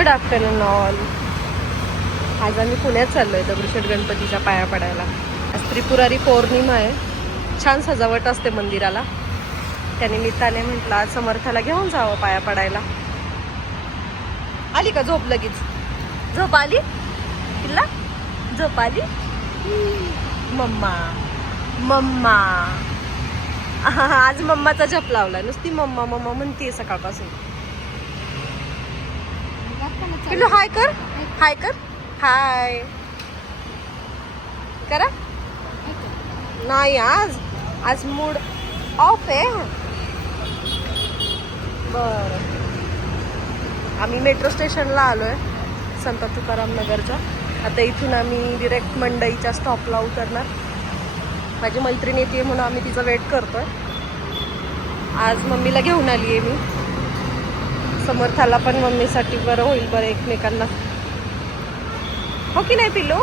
Good afternoon all. आज आम्ही पुण्यात चाललो आहे दगडूशेठ गणपतीच्या पाया पडायला. आज त्रिपुरारी पौर्णिमा आहे. छान सजावट असते मंदिराला. त्यानिमित्ताने म्हटलं आज समर्थाला घेऊन जावं पाया पडायला. आली का झोप? लगेच झोप आली तिला? झोप आली? मम्मा मम्मा. आज मम्माचा झोप लावला. नुसती मम्मा मम्मा म्हणतीये सकाळपासून. पिल्लू हाय कर, हाय कर, हाय करा. नाही आज आज मूड ऑफ आहे. बर, आम्ही मेट्रो स्टेशनला आलोय संत तुकाराम नगरच्या. आता इथून आम्ही डिरेक्ट मंडईच्या स्टॉपला उतरणार. माझी मैत्रीण येते म्हणून आम्ही तिचा वेट करतोय. आज मम्मीला घेऊन आली आहे मी. समर्थाला पण मम्मीसाठी बरं होईल बरं एकमेकांना. हो की नाही पिल्लू?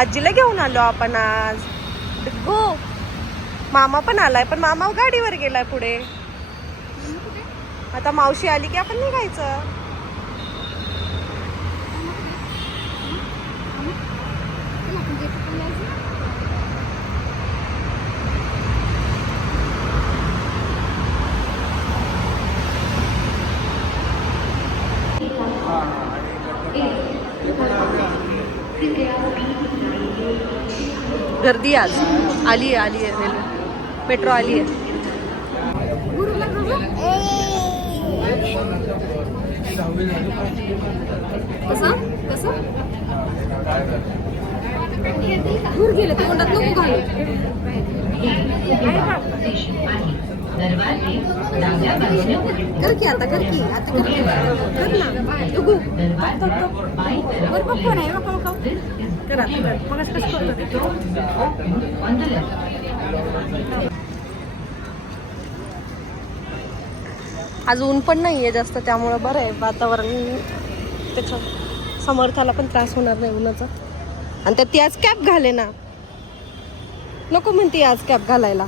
आजीला घेऊन आलो आपण आज. डिग्गू मामा पण आलाय, पण मामा गाडीवर गेलाय पुढे. आता मावशी आली की आपण निघायचं. गर्दी आज आली आहे रेल्वे, मेट्रो आली आहे. दूर गेले तोंडात नको घालू. कर की आता, कर की आता, कर की, कर ना डुगू. वर पप्पा नाही बघा कर आता, कर. मग कसं करतो आज ऊन पण नाहीये जास्त, त्यामुळं बरं आहे वातावरण. त्याच्या समर्थाला पण त्रास होणार नाही उन्हाचा. आणि त्यात ती आज कॅप घाले ना. नको म्हणते आज कॅप घालायला.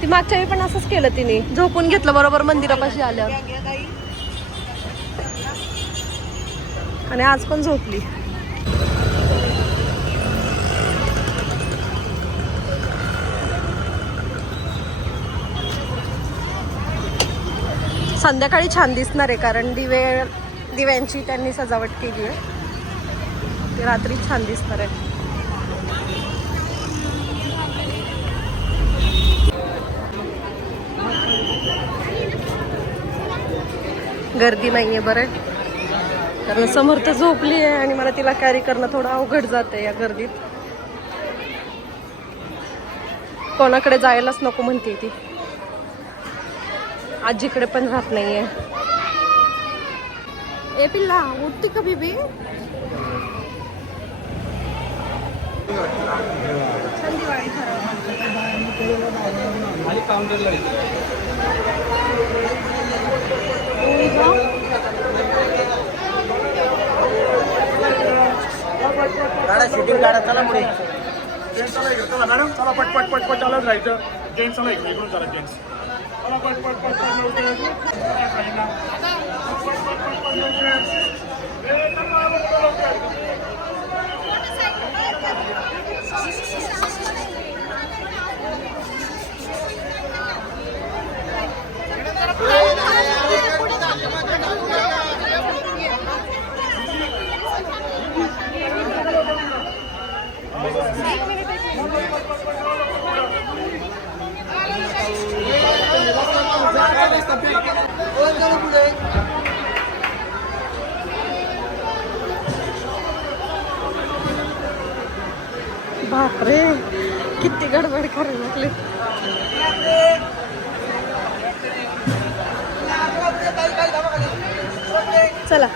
ती मागच्या वेळी पण असंच केलं तिने. झोपून घेतलं बरोबर मंदिरापाशी आल्यावर. आणि आज पण झोपली. संध्याकाळी छान दिसणार आहे, कारण दिव्यांची त्यांनी सजावट केली आहे. ते रात्री छान दिसणार आहे. गर्दी नाहीये बरं, कारण समर्थ झोपली आहे आणि मला तिला कॅरी करणं थोडं अवघड जातंय या गर्दीत. कोणाकडे जायलाच नको म्हणते ती. आजीकडे पण राहत नाहीये. ए पिल्ला उठती का बेबी? छान दिवाळी गाडा शूटिंग काढा. चला पुढे जेंट्सला इकडे चला मॅडम. चला पटपट पटपट चालत राहायचं. जेंट्सला इकडे इकडून चला जेंट्स. चला पटपट पटपट बापरे, किती गडबड करायला लागली. चला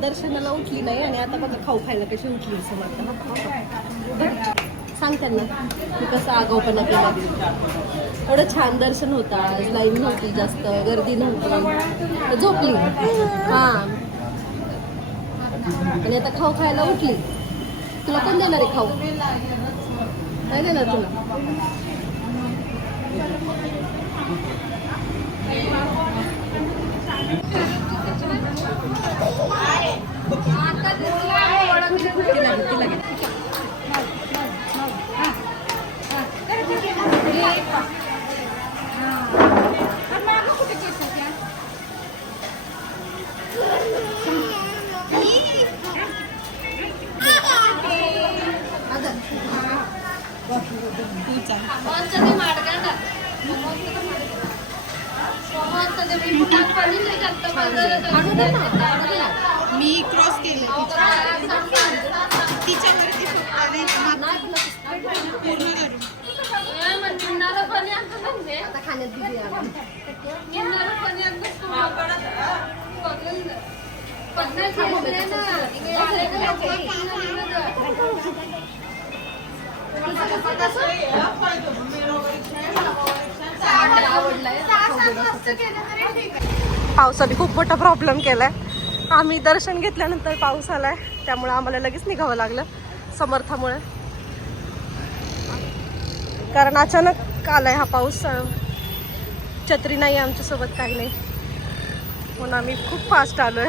दर्शनाला उठली नाही आणि आता बघा खाऊ खायला कशी उठली असं वाटतं. सांग त्यांना तू कसं आगाऊपणा केला. एवढं छान दर्शन होतं आज, लाईन नव्हती जास्त, गर्दी नव्हती, झोपली. हां आणि आता खाऊ खायला उठली. तुला कोण देणार आहे खाऊ? काय देणार तुला? मी क्रॉस केलं तिच्यावरती पूर्ण करून आता खाण्यात बिझी आहे. पावसाने खूप मोठा प्रॉब्लेम केलाय. आम्ही दर्शन घेतल्यानंतर पाऊस आलाय, त्यामुळे आम्हाला लगेच निघावं लागलं समर्थामुळे. कारण अचानक आलाय हा पाऊस. छत्री नाही आमच्यासोबत, काही नाही, म्हणून आम्ही खूप फास्ट आलोय.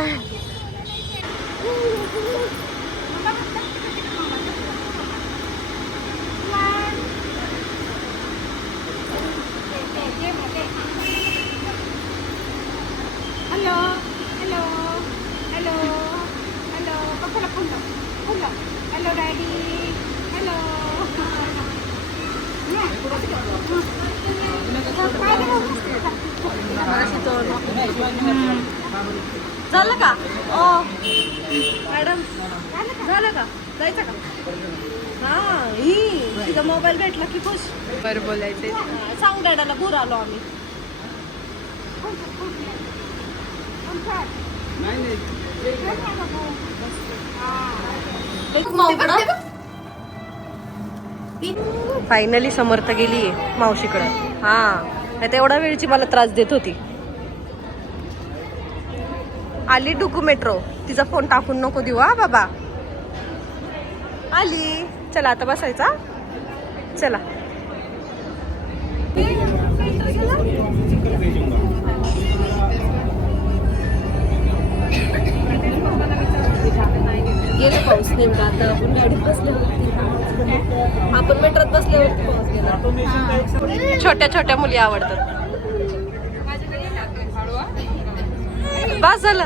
हॅलो हॅलो हॅलो हॅलो पप्पाला फोन लाव, फोन लाव. Hello daddy, hello. झालं का? ओ मॅडम, झालं का? जायचं का? हा ही तिचा मोबाईल भेटला की खुश. बरं बोलायचे. सांग डॅडाला, भूर आलो आम्ही. फायनली समर्थ गेली मावशीकडं. हा नाही तर एवढा वेळची मला त्रास देत होती. आली डुगू मेट्रो. तिचा फोन टाकून नको देऊ हा बाबा. आली. चला आता बसायचा. चला गेले पाऊस नेमका. आता आपण गाडीत बसल्यावरती, आपण मेट्रोत बसल्यावरती पाऊस गेला. छोट्या छोट्या मुली आवडतात. बस झालं.